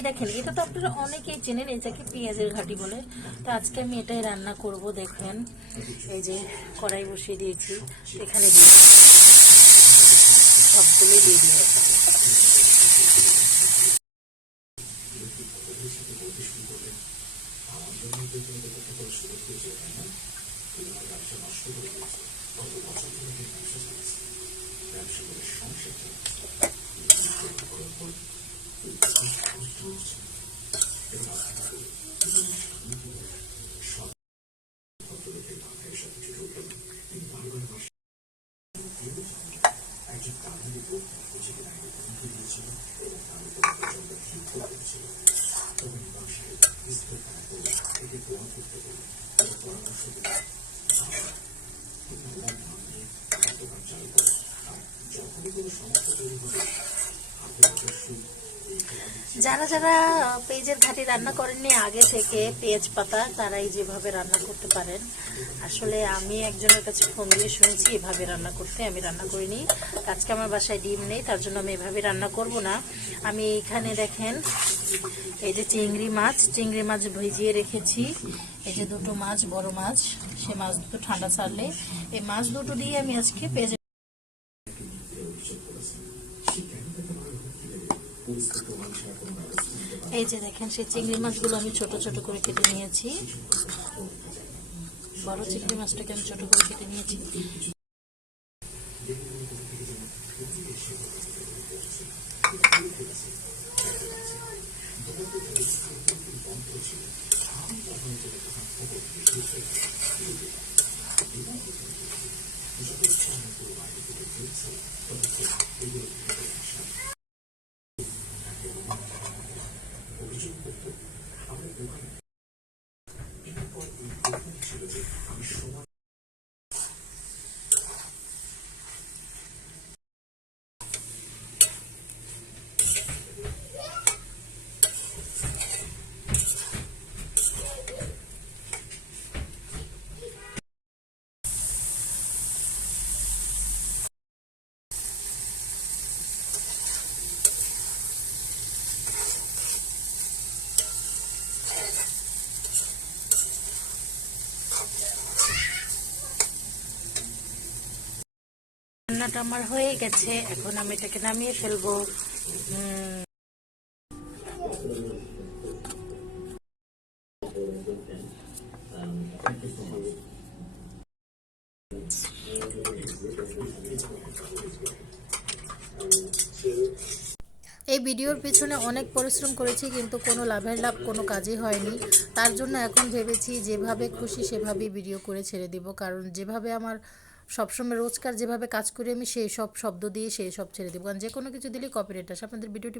এই দেখেন, এটা তো আপনারা অনেকেই চেনেন, এটাকে পেঁয়াজের ঘাটি বলে। তো আজকে আমি এটাই রান্না করব। দেখেন এই যে কড়াই বসিয়ে দিয়েছি, এখানে দিয়ে সবগুলোই দিয়ে দিয়ে যারা যারা পেঁয়াজের ঘাটি রান্না করেননি আগে থেকে পেঁয়াজ পাতা, তারাই যেভাবে রান্না করতে পারেন। আসলে আমি একজনের কাছে ফোন দিয়ে শুনেছি এভাবে রান্না করতে, আমি রান্না করিনি। আজকে আমার বাসায় ডিম নেই, তার জন্য আমি এভাবে রান্না করব না। আমি এখানে দেখেন এই যে চিংড়ি মাছ ভিজিয়ে রেখেছি। এই যে দুটো মাছ, বড় মাছ, সে মাছ দুটো ঠান্ডা ছাড়লে এই মাছ দুটো দিয়ে আমি আজকে পেঁয়াজ। এই যে দেখেন সেই চিংড়ি মাছগুলো আমি ছোট ছোট করে কেটে নিয়েছি। বড় চিংড়ি মাছটাকে আমি ছোট করে কেটে নিয়েছি। রান্নাটা আমার হয়ে গেছে, এখন আমি এটাকে নামিয়ে ফেলবো। এই ভিডিওর পিছনে অনেক পরিশ্রম করেছি, কিন্তু কোনো লাভ কোনো কাজই হয়নি। তার জন্য এখন ভেবেছি যেভাবে খুশি সেভাবেই ভিডিও করে ছেড়ে দিব, কারণ যেভাবে আমার সবসময় রোজকার যেভাবে কাজ করি আমি সেই সব শব্দ দিয়ে সেই সব ছেড়ে দেবো, কারণ যে কোনো কিছু দিলেই কপিরাইট আসে। আপনাদের ভিডিওটি